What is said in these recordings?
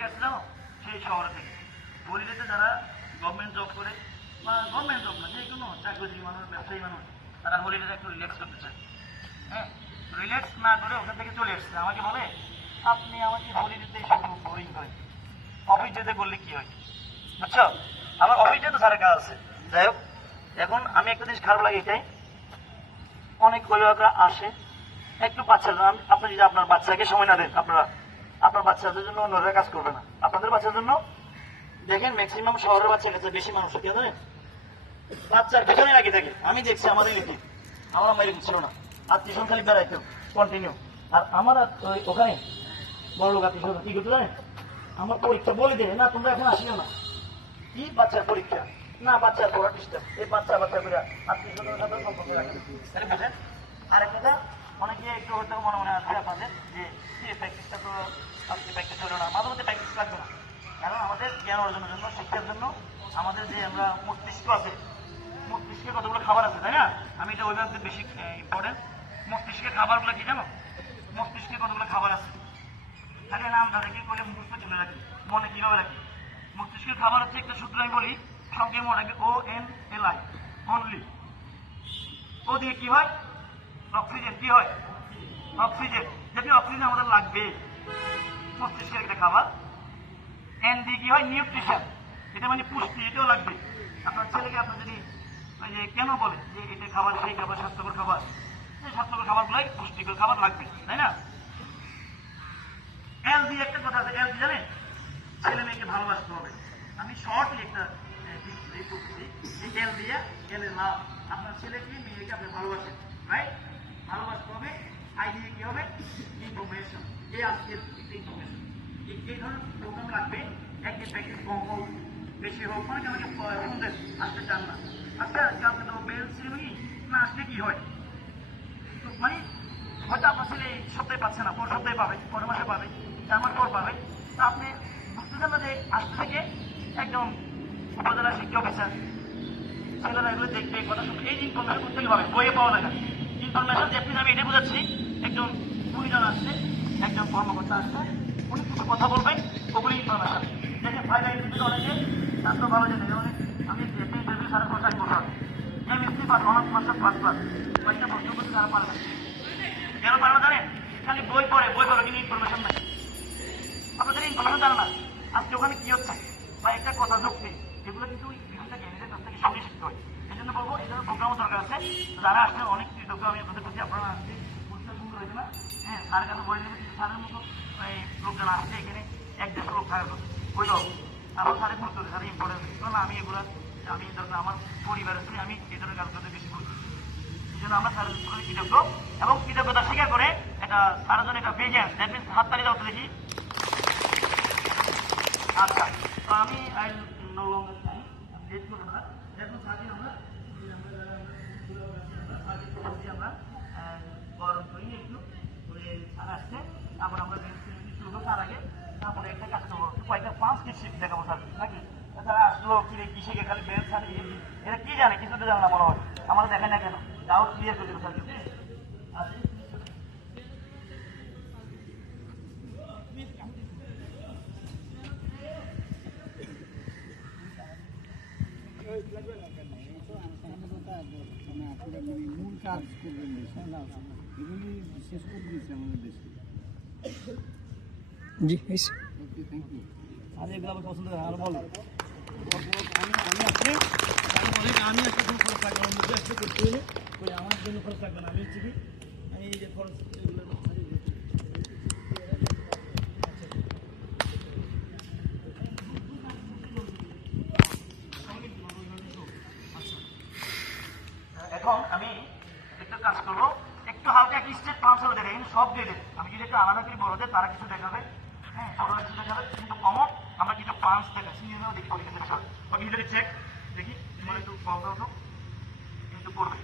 থেকে আসছে জানো? সেই শহরে থেকে। হলিডেতে যারা গভর্নমেন্ট জব করে বা গভর্নমেন্ট জব না, যে কোনো চাকরিজীবী মানুষ, ব্যবসায়ী মানুষ, তারা হলিডেতে একটু রিল্যাক্স করতে চায়। হ্যাঁ, রিল্যাক্স না করে ওখান থেকে চলে আসছে। আমাকে বলে আপনি আমাকে হলিডেতে শুধু বোরিং করেন, অফিস যেতে করলে কি হয়? বুঝছো? আমার অফিস যেতে সারা কাজ আছে। যাই হোক, এখন আমি একটা জিনিস খারাপ লাগে এটাই, অনেক অভিভাবকরা আসে একটু বাচ্চার জন্য। আপনি যদি আপনার বাচ্চাকে সময় না দেন, আপনার বাচ্চাদের জন্য অন্যরা কাজ করবে না। আপনাদের বাচ্চার জন্য দেখেন ম্যাক্সিমাম শহরের বাচ্চা কাছে বেশি মানুষ কেন জানেন? বাচ্চার পেছনে লাগিয়ে থাকে। আমি দেখছি আমাদের নীতি, আমার আম্মা এরকম ছিল না, আত্মীয় স্বজন খালি বেড়াইতো কন্টিনিউ। আর আমার ওখানে বড় লোক আত্মীয় স্বজন কি করতে জানেন? আমার পরীক্ষা বলে দেবে না, তোমরা এখন আসিও না। কি বাচ্চার পরীক্ষা? না, বাচ্চার পড়া ডিস্টার্ব, এই বাচ্চা করে আত্মীয় স্বজনের সাথে সম্পর্ক রাখে। তাহলে বুঝেন। আর একটা অনেকে একটু হয়তো মনে মনে আছে আপনাদের যে প্র্যাকটিসটা তো আজকে প্র্যাকটিস হলো না, মাঝে মধ্যে প্র্যাকটিস লাগবে না। কারণ আমাদের জ্ঞান অর্জনের জন্য, শিক্ষার জন্য আমাদের যে আমরা মস্তিষ্ক আছে, মস্তিষ্কে কতগুলো খাবার আছে, তাই না? আমি এটা ওইভাবে বেশি ইম্পর্টেন্ট। মস্তিষ্কের খাবারগুলো কি জানো? মস্তিষ্কে কতগুলো খাবার আছে, খালি নাম তাদেরকে করলে মুখস্থ চলে রাখি, মনে কিভাবে রাখি? মস্তিষ্কের খাবার হচ্ছে একটা সূত্র আমি বলি, সংক্ষেপে মনে রাখি, ONLI, অনলি। ও দিয়ে কি হয়? অক্সিজেন। কি হয়? অক্সিজেন। যদি অক্সিজেন আমাদের লাগবে, মস্তিষ্কের একটা খাবার। এন দিয়ে কি হয়? নিউট্রিশন, এটা মানে পুষ্টি, এটাও লাগবে। আপনার ছেলেকে আপনি যদি কেন বলে যে এটা খাবার, সেই খাবার স্বাস্থ্যকর খাবার, এই স্বাস্থ্যকর খাবারগুলাই পুষ্টিকর খাবার লাগবে, তাই না? এল দিয়ে একটা কথা আছে, এল দিয়ে জানেন? ছেলে মেয়েকে ভালোবাসতে হবে। আমি শর্টলি একটা করতেছি, এল দিয়ে, এল এর লাভ। আপনার ছেলেকে মেয়েকে আপনি ভালোবাসেন, রাইট? ভালোবাসতে হবে। আই দিয়ে কি হবে? ইনফরমেশন। এই আজকের ইনফরমেশন, এই ধরনের প্রোগ্রাম লাগবে। একদিন প্র্যাকটিস কম হোক বেশি হোক, অনেকে আমাকে শুনতেন আসতে চান না। আজকে আজকে তো বেল সিরিমনি না আসলে কি হয়? তো মানে হয়তো আপনার ছেলে এই সপ্তাহে পাচ্ছে না, পর সপ্তাহে পাবে, পরের মাসে পাবে, 4 মাস পর পাবে। তা আপনি বুঝতেছেন না যে আসতে থেকে একদম উপজেলা শিক্ষা অফিসার ছেলেরা এগুলো দেখবে, কথা শুনবে। এই ইনফরমেশন কোথা থেকে পাবে? বইয়ে পাওয়া যায় না। ইনফরমেশন যে আমি এটাই বোঝাচ্ছি, একজন গুণীজন আসছে, একজন কর্মকর্তা আসছে, উনি কিছু কথা বলবেন, ওগুলি ইনফরমেশন। দেখে ফাইল আইনটিতে অনেকে ছাত্র ভালো জানে, অনেক আমি ইন্টারভিউ সারা কোথায় করলাম, MSc pass, honours master pass class, কয়েকটা প্রশ্ন করতে তারা পারবে। কেন পারবে জানেন? খালি বই পড়ে কিন্তু ইনফরমেশন নাই। আপনাদের ইনফরমেশন জানা না আজকে ওখানে কি হচ্ছে, বা একটা কথা যুক্তি, এগুলো কিন্তু বিভিন্ন জ্ঞানীদের কাছ থেকে শুনে শিখতে হয়। এই জন্য বলবো এই ধরনের প্রোগ্রামও দরকার আছে। যারা আসলে অনেক কৃতজ্ঞ আমি আপনাদের প্রতি, আপনারা আসছে পরিষ্কার সুন্দর হয়েছে না? হ্যাঁ, স্যারের কাছে বলে নেবে, কিন্তু স্যারের মতো এই লোকজন আসছে এখানে, এক দেড়শো লোক থাকবে, বুঝলো? আমার স্যারের গুরুত্ব দেয়, স্যারের ইম্পর্টেন্স। কারণ আমি এগুলো, আমি ধরেন আমার পরিবারের থেকে আমি এই ধরনের কাজগুলোতে বেশি গুরুত্ব দিই। এই জন্য আমরা স্যারের প্রতি কৃতজ্ঞ, এবং কৃতজ্ঞতা স্বীকার করে এটা স্যারের জন্য একটা ভেজেন, দ্যাট মিনস হাততালি দাও তো দেখি। আচ্ছা, তো আমি নো লঙ্গার টাইম লেট করবো না। এখন সাথে আমরা আমরা গরম করি একটু, সারা আসছে, তারপর আমরা শুরু করবো। তার আগে তারপরে একটা কাজ করবো, কয়েকটা 5টি শিফট দেখাবো স্যার নাকি? তারা আসলো কি শিখে খালি বেঞ্চ স্যার, এটা কি জানে? কিছু তো জানে না মনে হয়, আমাদের দেখেন না কেন, তাও ক্লিয়ার করে দেবো স্যার। মূল কাজ করবেন এগুলি শেষ করে দিয়েছে আমাদের দেশে। জি, ওকে, থ্যাংক ইউ। আর এগুলো আমার পছন্দ হয়, আর বলো আমি একটা কোনো খরচ থাকবে না, মুখে একটা করতে হলে আমার জন্য খরচ থাকবে না। আমি হচ্ছে কি, আমি এই যে খরচ এখন আমি একটা কাজ করবো, একটু হালকা একটা স্টেপ ট্রান্সফার দেখে, কিন্তু সব দিয়ে দেবে। আমি যদি একটু আলাদা করে বড়দের, তারা কিছু দেখাবে, হ্যাঁ, ছোটরা কিছু দেখাবে, কিন্তু কমন আমরা কিছু পাঁচ দেখাচ্ছি, দেখি পরীক্ষা চাল ওকে হিসাবে চেক দেখি, তোমার একটু কম দাও তো, কিন্তু করবে।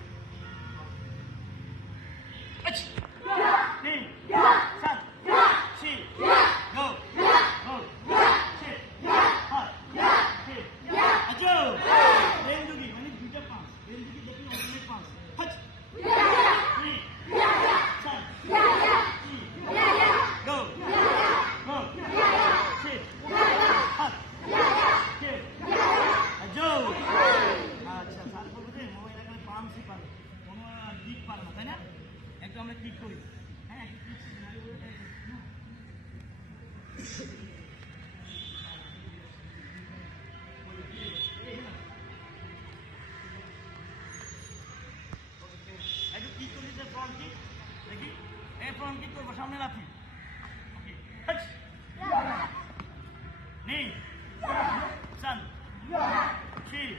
Three.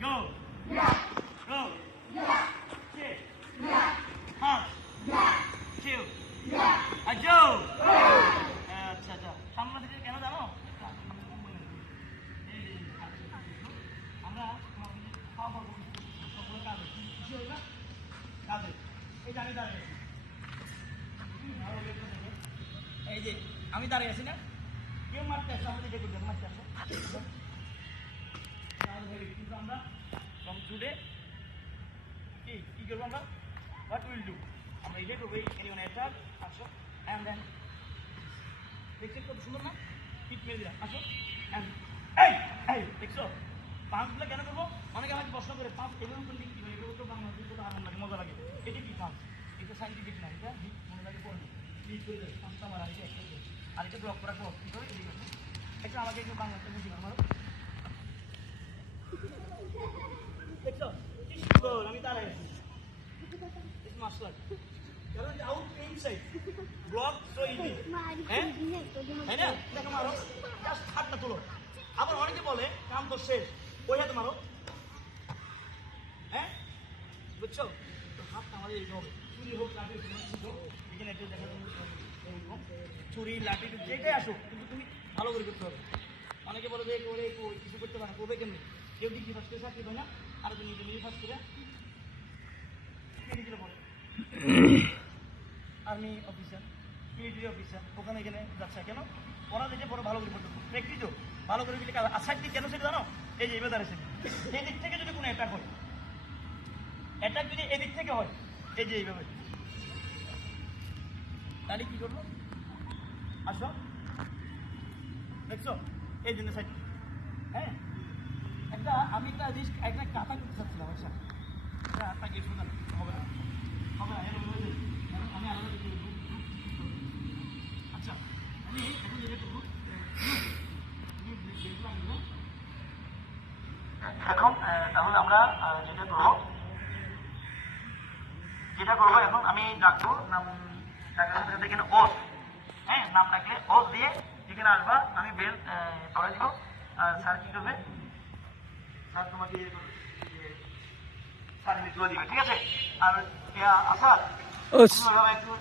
Go. Go. Six. Half. Two. Ajo. আচ্ছা আচ্ছা সামনে থেকে কেন জানো আমরা কাজে এই যে আমি দাঁড়িয়ে আছি এই যে আমি দাঁড়িয়ে আছি না কেউ মারতে আসছে আমাদের যে করতে মারতে আসছে কিন্তু আমরা ফ্রম টুডে কি করবো আমরা হোয়াট উইল ডু আমরা এটাই করবো এরিওন অ্যাটাক আসো অ্যান্ড দেন দেখছেন কত সুন্দর না পিট মেরে দিলাম আসো এই এই দেখছো পাঁচগুলো কেন করবো অনেকে আমাকে প্রশ্ন করে পাঁচ এগুলো কোন দিক কীভাবে এগুলো তো বাংলাদেশ তো আনন্দ লাগে মজা লাগে এটা কি পাঁচ এটা সাইন্টিফিক না এটা মনে লাগে পড়ে ক্লিক করে দেয় পাঁচটা আমার আরেকটা একটা আরেকটা ব্লক করা ক্লক কী করে এদিকে একটু আমাকে একটু বাংলাতে বুঝি আমার দেখছো কি সুন্দর আমি দাঁড়াই আছি মাসলাক কারণ out inside block so easy হ্যাঁ তাই না দেখো মারো জাস্ট হাতটা তোলো আবার অনেকে বলে কাম তো শেষ ওই হাতে মারো হ্যাঁ বুঝছো তো হাতটা আমাদের এই হবে চুরি হোক লাঠি হোক এখানে একটু দেখা চুরি লাঠি যেটাই আসুক কিন্তু তুমি ভালো করে করতে হবে অনেকে বলে যে করে কিছু করতে পারে না করবে কেমনি কেউ ডিগ্রি ফার্স্ট করে চাকরি হয় না আর তুমি নিজে ফার্স্ট করে মেডিকেলে পড়ে আর্মি অফিসার মিলিটারি অফিসার ওখানে এখানে যাচ্ছে কেন ওরা দেখে বড় ভালো করে পড়তে প্র্যাকটিসও ভালো করে দিলে আশা দিক কেন সেটা জানো এই যে এবার দাঁড়িয়েছে এই দিক থেকে যদি কোনো অ্যাটাক হয় অ্যাটাক যদি এদিক থেকে হয় এই যে এইভাবে তাহলে কী করবো আসো দেখছো এই জন্য সাইড হ্যাঁ একটা আমি একটা কাটা করতে চাচ্ছিলাম আচ্ছা আপনাকে শোনান হবে না হবে না আমি আলাদা কিছু আচ্ছা আমি এখন যেটা করবো এখন তাহলে আমরা যেটা করবো এখন আমি ডাকবো নাম ডাকার সাথে এখানে ওস হ্যাঁ নাম ডাকলে ওস দিয়ে এখানে আসবা আমি বেল পড়ে দিব আর স্যার কি করবে স্যার তোমাকে স্যার দিবে ঠিক আছে আর আসাদ একটু